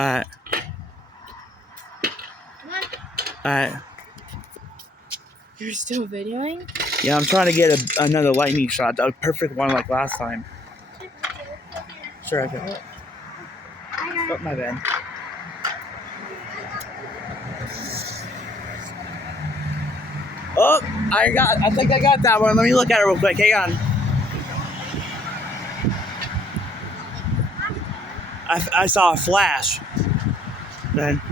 Alright. Alright. You're still videoing? Yeah, I'm trying to get another lightning shot. A perfect one like last time. Sure, I can. Oh, my bad. Oh, I think I got that one. Let me look at it real quick. Hang on. I saw a flash. Then.